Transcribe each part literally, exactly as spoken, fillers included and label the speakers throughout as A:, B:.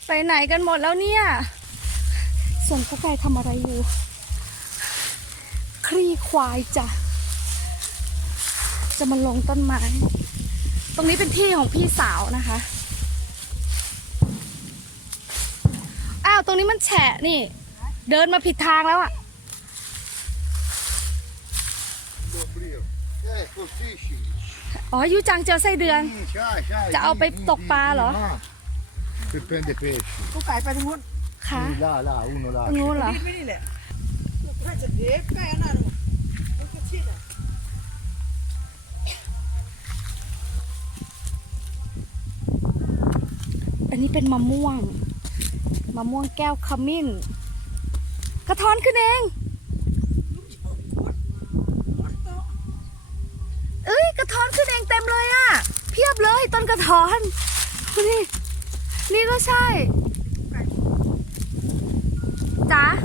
A: ไปไหนกันหมดแล้วเนี่ยส่วนกุ๊กไก่ทำอะไรอยู่คลี่ควายจ้ะจะมาลงต้นไม้ตรงนี้เป็นที่ของพี่สาวนะคะอ้าวตรงนี้มันแฉะนี่เดินมาผิดทางแล้วอะอ๋อยูจังเจอไส้เดือนจะเอาไปตกปลาเหรอ
B: กูไก่ไปทางนู้น
A: ค่ะ
C: ล่าล่าอุโนล่า
A: ตรงนู้นเหรอ
B: ไม่นี่แหละน่าจะเด็กแป้งน่ะหนูมันก็ชิดอ่ะ
A: อันนี้เป็นมะม่วงมะม่วงแก้วขมิ้นกระท้อนขึ้นเองเอ้ยกระท้อนขึ้นเองเต็มเลยอะเพียบเลยต้นกระท้อนนี่นี่ก็ใช่จ๋า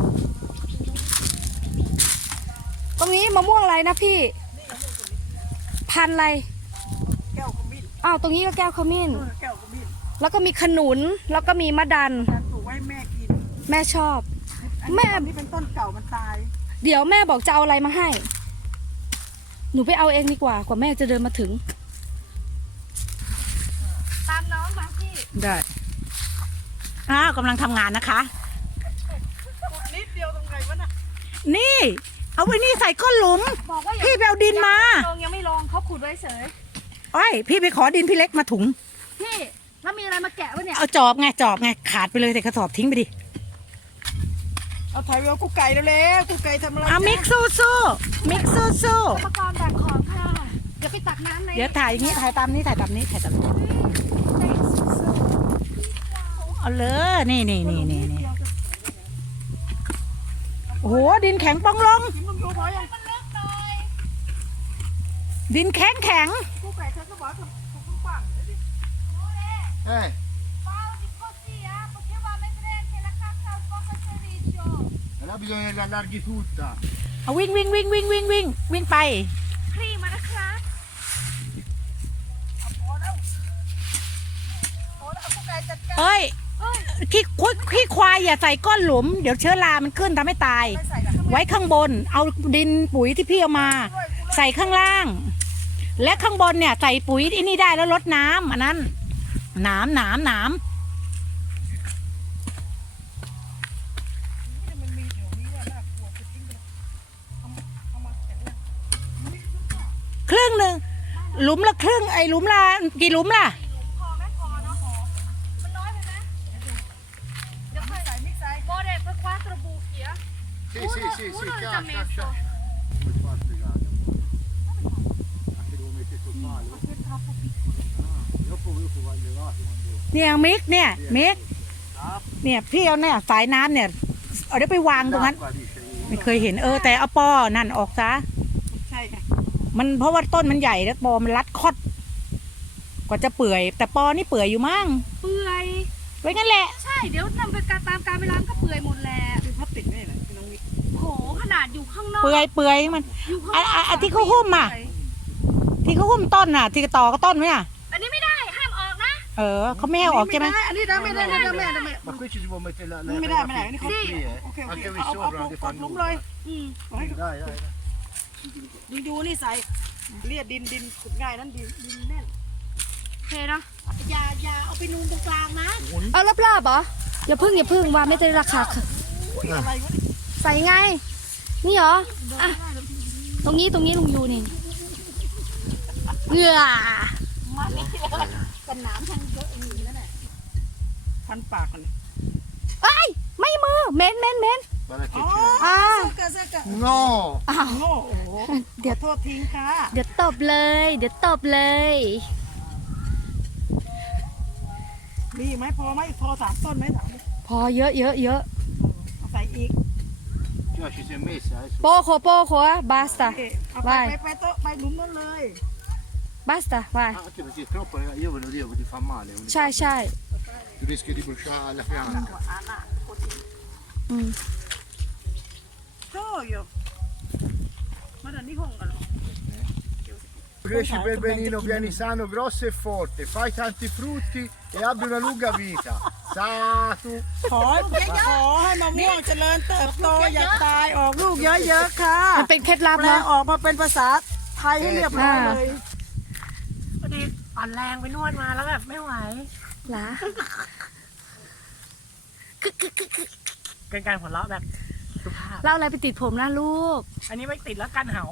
A: ตรงนี้มะม่วงอะไรนะพี่พันอะไร
B: แก้วขมิ้น
A: อ้าวตรงนี้ก็แก้วขมิ้น
B: แก้วขมิ้น
A: แล้วก็มีขนุนแล้วก็มีมะดัน
B: ปลูกไว้แม่กิน
A: แม่ชอบแม่
B: นี่เป็นต้นเก่ามันตาย
A: เดี๋ยวแม่บอกจะเอาอะไรมาให้หนูไปเอาเองดีกว่ากว่าแม่จะเดินมาถึงตามน้องมาพี่
B: ได้อ้าวกำลังทำงานนะคะนิดเดียวตรงไหนวะน่ะนี่เอาไว้นี่ใส่ก้นหลุมพี่ไปเอาดินมา
A: ลงยังไม่ลงเขาขุดไว้เฉย
B: โอ้ยพี่ไปขอดินพี่เล็กมาถุง
A: พี่แล้วมีอะไรมาแกะวะเนี่ย
B: เอาจอบไงจอบไงขาดไปเลยแต่กระสอบทิ้งไปดิเอาถ่ายเอากูไก่เร็วๆกูไก่ทำอะไรเอามิกซูซูมิกซูซู
A: อุปกรณ์แบกของค่ะเดี๋ยวไปตักน้ำใน
B: เดี๋ยวถ่ายอย่างนี้ถ่ายตามนี้ถ่ายตามนี้ถ่ายตามนี้เอาเลยนี่นี่นี่นี่นี่โอ้โหดินแข็งปองลงดินแข็งแข็ง
C: เฮ้ยแล้วbisogna allarghi tutta
B: เอาวิ่งวิ่งวิ่งวิ่งวิ่งวิ่งวิ่งไป
A: คลี่มานะครับ
B: เอ้ยขี้ขี้ควายอย่าใส่ก้อนหลุมเดี๋ยวเชื้อรามันขึ้นทำให้ตายไว้ข้างบนเอาดินปุ๋ยที่พี่เอามาใส่ข้างล่างและข้างบนเนี่ยใส่ปุ๋ยที่นี่ได้แล้วลดน้ำอันนั้นหนามหนามหนามครึ่งหนึ่งหลุมละครึ่งไอ้หลุมละกี่หลุมล่ะ
A: พอไหมพอเนาะมันน้อยไปไหมเดี๋ยวค่อยใส่มิกซ์ใส่โบเดไปคว้ากระบูเขีย
C: sì sì sì sì chiaro chiaro come fa a spiegare anche devo mettere sul palo dopo dopo vai levato quando
B: เนี่ยมิกเนี่ยมิกเนี่ยพี่เอาเนี่ยสายน้ำเนี่ยเอาได้ไปวางตรงนั้นไม่เคยเห็นเออแต่เอาปอนั่นออกซะใช่ค่ะมันเพราะว่าต้นมันใหญ่แล้วปอมันรัดคอดกว่าจะเปื่อยแต่ปอนี่เปื่อยอยู่มั่ง
A: เปื่อย
B: ไว้งั้นแหละ
A: ใช่เดี๋ยวนำไปการตามการเวลาก็เปื่อยหมดแหละ
B: คือพลาสติกนี่แหละน้องมิก
A: โหขนาดอยู่ข้างนอก
B: เปื่อยเปื่อยมันอ่ะที่เขาหุ้มอ่ะที่เขาหุ้มต้นอ่ะที่ต่อก็ต้นไหมอ่ะ
A: อันนี้ไม่ได้ห้ามออกนะ
B: เออเขาไม่ให้ออกใช่ไหม
A: อันนี้ได้ไม่ได้ไม่ได้ไม่ได้
C: ma qui ci si può mettere la
B: ไม่ได้ไม่ได้นี่เขา
C: anche qui sopra di fanno
B: ลุ้มเลย
C: อืมได้ได้
B: ดูดูนี่ใส่เลียดดินดินขุดง่ายนั่นดินดินแน่น
A: โอเคเนาะ
B: อย่าอย่าเอาไปนูนตรงกลางนะ
A: เอารอบๆเหรออย่าพึ่งอย่าพึ่งว่าไม่ได้ราคาค่ะใส่ไงนี่เหรออ่ะตรงนี้ตรงนี้ลุงยูนี่เหงื่อ
B: กันน้ำทางเยอะอย่างนี้นั่นแหละพันปากกัน
A: เอ้ยไม่มือเม้นเม้นเม้น
B: อ่า
C: no
B: อ้าวเดี๋ยวโทษทิ้งค่ะ
A: เดี๋ยวตบเลยเดี๋ยวตบเลย
B: มีไหมพอไหมพอสามต้นไหมสาม
A: พอเยอะเยอะเยอะ
B: ใส่อีก
A: โปโคโปโคบาสตา
B: ไปไปไปโต๊ะไปหลุมนั่นเลย
A: บาสตาไปใช่ใช่
C: rischio di bruciare la pianta
A: อืม
B: โจ้ยมาเดินนี่ห้องกัน
C: cresci per benino, vieni sano, grosso e forte, fai tanti frutti e abbi una lunga vita. Satu.
B: ขอขอให้มะม่วงเจริญเติบโตอย่าตายออกลูกเยอะๆค่ะ
A: มันเป็นเคล็ดลับ
B: แปล
A: นะ
B: ออกมาเป็นภาษาไทยให้เรียบร้อยเลย
D: พอดีอ่อนแรงไปนวดมาแล้วแบบไม่ไหว
A: หรอ
D: เป็นการหัวเราะแบบสุภาพ
A: เล่าอะไรไปติดผมนะลูก
D: อันนี้ไม่ติดแล้วกันเหา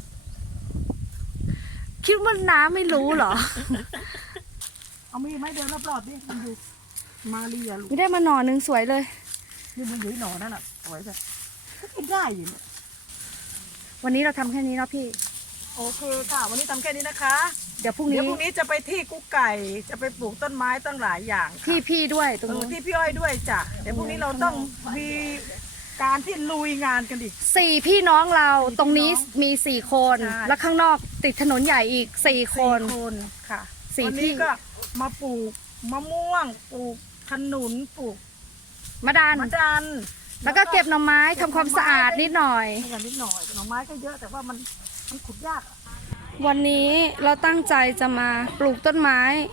A: คิดว่าน้าไม่รู้เหรอ
B: เอามีดไหมเดินรอบๆดิมันอยู่มาเรียลูก
A: ไม่ได้มาหน่อหนึ่งสวยเลย
B: นี่มันอยู่ที่หนอนั่นน่ะสวยแบบก็กินได้อยู่เนี่ย
A: วันนี้เราทำแค่นี้เนาะพี่
B: โอเคค่ะ วันนี้ทำแค่นี้นะคะ
A: เดี๋ยวพรุ่ง
B: เดี๋ย
A: นี้
B: วพรุ่งนี้จะไปที่กุ๊กไก่จะไปปลูกต้นไม้ตั้งหลายอย่าง
A: ที่พี่ด้วยตรง
B: เออ
A: นู้น
B: ที่พี่อ้อยด้วยจ้ะเดี๋ยวพรุ่งนี้เราต้องมีการที่ลุยงานกันดิ
A: สี่พี่น้องเราตรงนี้มีสี่คน
B: ใช่
A: แล้วข้างนอกติดถนนใหญ่อีกสี่คน
B: สี่คนค่ะ
A: สี่
B: วัน
A: ที่
B: นี้ก็มาปลูกมะม่วงปลูกขนุนปลูก
A: มะดัน
B: มะดัน
A: แล้วก็เก็บหน่อไม้ทำความสะอาดนิดหน่อย
B: อย่างนิดหน่อยหน่อไม้ก็เยอะแต่ว่ามันมันขุดยากอะ
A: วันนี้เราตั้งใจจะมาปลูกต้นไม้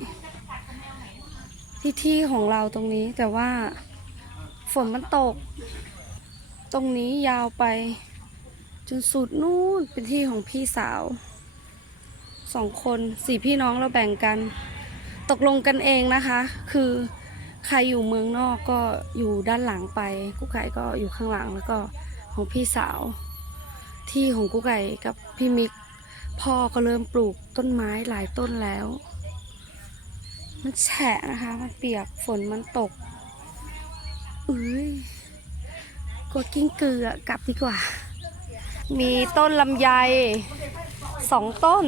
A: ที่ที่ของเราตรงนี้ แต่ว่าฝนมันตก ตรงนี้ยาวไป จนสุดนู่นเป็นที่ของพี่สาวสองคนสี่พี่น้องเราแบ่งกัน ตกลงกันเองนะคะ คือใครอยู่เมืองนอกก็อยู่ด้านหลังไปกุ๊กไก่ก็อยู่ข้างหลังแล้วก็ของพี่สาว ที่ของกุ๊กไก่กับพี่มิกพ่อก็เริ่มปลูกต้นไม้หลายต้นแล้ว มันแฉะนะคะ มันเปียกฝนมันตกเอ้ยกดกิ้งเกลือกลับดีกว่า มีต้นลำไยสองต้น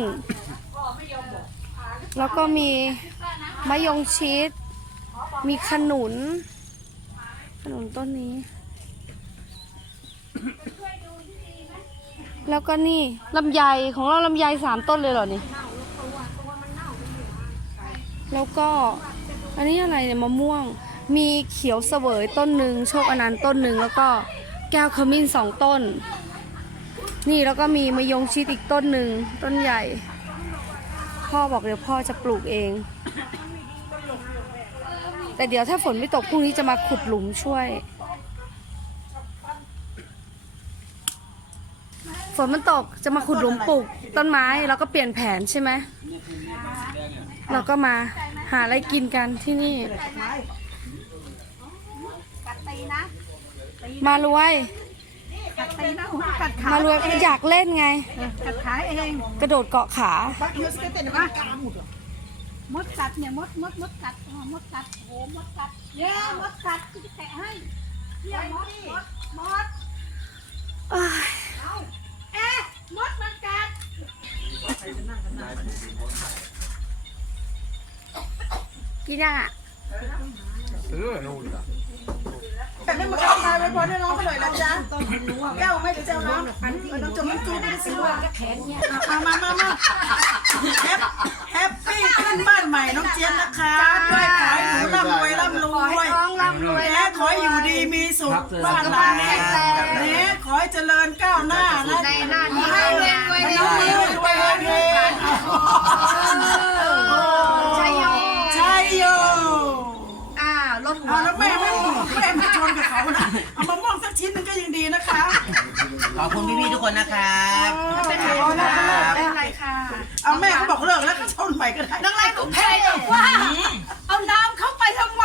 A: แล้วก็มีมะยงชิด มีขนุน ขนุนต้นนี้ แล้วก็นี่ลำไยของเราลำไยสามต้นเลยเหรอนี่ แล้วก็อันนี้อะไรเนี่ยมะม่วง มีเขียวเสวยต้นหนึ่งโชคอนันต์ต้นหนึ่งแล้วก็แก้วขมิ้นสองต้น นี่แล้วก็มีมะยงชิดอีกต้นหนึ่งต้นใหญ่ พ่อบอกเดี๋ยวพ่อจะปลูกเอง แต่เดี๋ยวถ้าฝนไม่ตกพรุ่งนี้จะมาขุดหลุมช่วย ฝนมันตกจะมาขุดหลุมปลูกต้นไม้แล้วก็เปลี่ยนแผนใช่ไหมเราก็มาหาอะไรกินกันที่นี่ มารวย
B: ตีนะผมกัดขาม
A: ารวยอยากเล่นไง
B: กัดขาเอง
A: กระโดดเกาะขา
B: บักยูสเกตเต็นมามดกัดเนี่ยมดมดมดกัดอ๋อมดกัดโอ้มดกัดเย้มดกัดจะแตะให้เยี่ยมมดมดมด
A: เอ้ย
B: เอ๊ะมดมันกัด
A: กินยังอ่ะ
C: Eh, nulla.
B: แต่ไม่มาเข้ามาไว้พอให้น้องเขาหน่อยนะจ๊ะแก้วไม่เดี๋ยวจะเอาน้องอันนี้น้องจมน้ำจูบไปสิว่าแขนเนี่ยมามามามาแฮปแฮปปี้ขึ้นบ้านใหม่น้องเจี๊ยบนะคะด้วยขอให้หนูร่ำรวยร่ำรวย
A: ท้องร่ำรวย
B: และขอให้อยู่ดีมีสุขบ้านหลังนี้และขอให้เจริญก้าวหน้านะในหน้าที่ให้รวยรวยรวยรวยรวยชัยโยชัยโย
A: อ่ารถหัว
B: เอาแล้วแม่ไม่แม่ไม่ชนกับเขานะเอามะม่วงสักชิ้นหนึงก็ยังดีนะคะ
E: ขอบคุณพี่ๆทุกคนนะครับ
B: เป็นไรนะครับ
A: เป็นไรค่ะ
B: เอาแม่เขาบอกเลิกแล้วก็ชนใหม่ก็ได้น้องไรก็แพ้ว่าเอาน้ำเข้าไปทำไม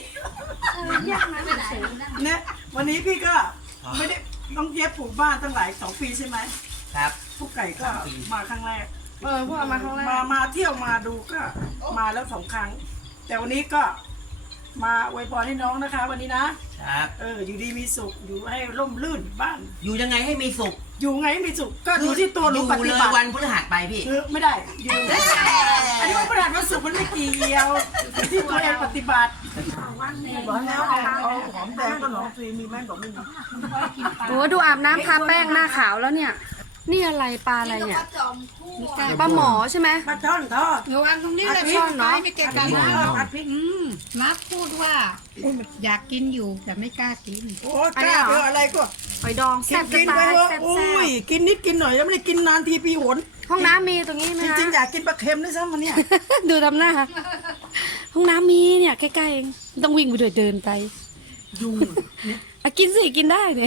B: เนี่ยวันนี้พี่ก็ไม่ได้น้องเย็บปลูกบ้านตั้งหลายสองปีใช่ไหม
E: ครับ
B: พวกไก่ก็มาครั้งแรก
A: เออพวกเอามาข้างแร
B: มาก มาเที่ยวมาดูก็มาแล้วสองครั้ง แต่วันนี้ก็มาอวยพรให้น้องนะคะ วันนี้นะครับ เอออยู่ดีมีสุขอยู่ให้ร่มรื่นบ้าน
E: อยู่ยังไงให้มีสุข
B: อยู่ไงให้มีสุขก็ดูที่ตัวหนู
E: อยู่
B: ป
E: เล
B: ฏิ
E: ย
B: บัติ
E: วันพฤหัสไปพี่
B: คือไม่ได้อยู่อันนี้วันพฤหัสวันศุกร์มันไม่เกี่ยวที่ตัวเองปฏิบัติบอกแล้วเอาหอมแดงก็หนองฟรีมีไหมบอกไม่มี
A: โอ้ดูอาบน้ำทาแป้งหน้าขาวแล้วเนี่ย นี่อะไรปลาอะไรเนี่ยปลาหมอใช่ไหม
B: ปลาช่อนทอด
F: อยู่อันตรงนี้เลย
A: ช่อนเนาะ
F: ไม่เก่งกันนะอืมนัดพูดว่าอยากกินอยู่แต่ไม่กล้ากิน
B: โอ้กล้าเอออะไรก็
A: หอยดอง
B: กิ
A: แซ่
B: น
A: บจะ
B: กินไป
A: ตาย
B: เถอะ
A: แซ่บ
B: อุ้
A: แซ่
B: ยกินนิดกินหน่อยแล้วไม่ได้กินนานทีปีหน
A: ห้องน้ำมีตรงนี้ไหม
D: จ
A: คะ
D: ริงๆอยากกินปลาเค็มด้วยซ้ำวันเนี้ย
A: ดูทำหน้า ห้องน้ำมีเนี่ยใกล้ๆเองไม่ต้องวิ่งไปด้วยเดินไป
D: ยุง
A: อ่ะกินสิกินได้เนี่ย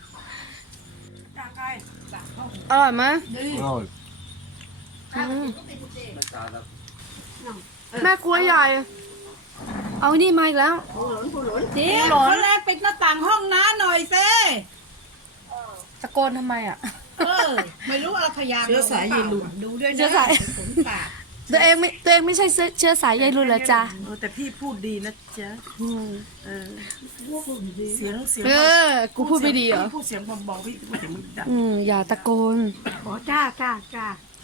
A: อร่อยไหม
C: Bra.
A: อืมแม่ครัวใหญ่ เอานี่มาอีกแล้ว
F: ทีคนแรกปิดหน้าต่างห้องน้าหน่อยเซ่
A: ตะโกนทำไมอ่ะ
F: เออ ไม่รู้อะไรพยาง
D: เชื้อสายยีรุน
F: ดูด้วยนะ
A: เชื้อสาย
F: ขนปาก
A: ตัวเองไม่ตัวเองไม่ใช่เชื้อสายใยรุ่นเหรอจ๊ะ
D: เออแต่พี่พูดดีนะจ๊ะเออเสียงเสียง
A: เออ กูพูดไม่ดีเหรอ
D: พี่พูดเสียงเบาๆพี่พูดเสียงมันดัง
A: อืมอย่าตะโกน
F: อ๋อจ้าจ้าจ้า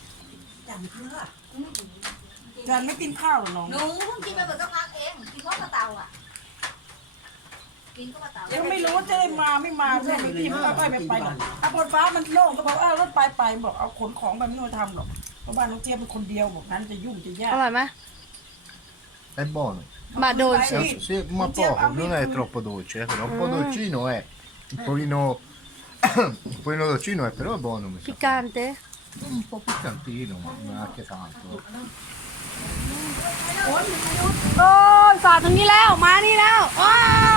D: จันไม่กินข้าวหรอน้อง
G: หนูเพิ่งกินไปเมื่อสักพักเอง กินข้าวกระเตาอ่ะ กินข้าวกระเตา
D: ยังไม่รู้ว่าจะได้มาไม่มาใช่ไหมพี่ไม่ค่อยไปไปหรอกถ้าบนฟ้ามันโล่งก็บอกเออรถไปไปบอกเอาขนของไปไม่ต้องทำหรอกเพราะบ้านน้องเจี๊ยบเป็นคนเดียวบอกนั้นจะยุ่งจะยาก
A: อร่อยไหม
C: È buono.
A: บาโดน
C: Sì, sì, ma poco, non è troppo dolce, eh, però un po' dolcino è. Un pochino, un pochino dolcino è, però è buono. Mi
A: พิ
C: sa.
A: การเต้
C: Un po' piccantino, ma neanche tanto.
A: โอ้ยฝากตรงนี้แล้ว มานี่แล้วว้าว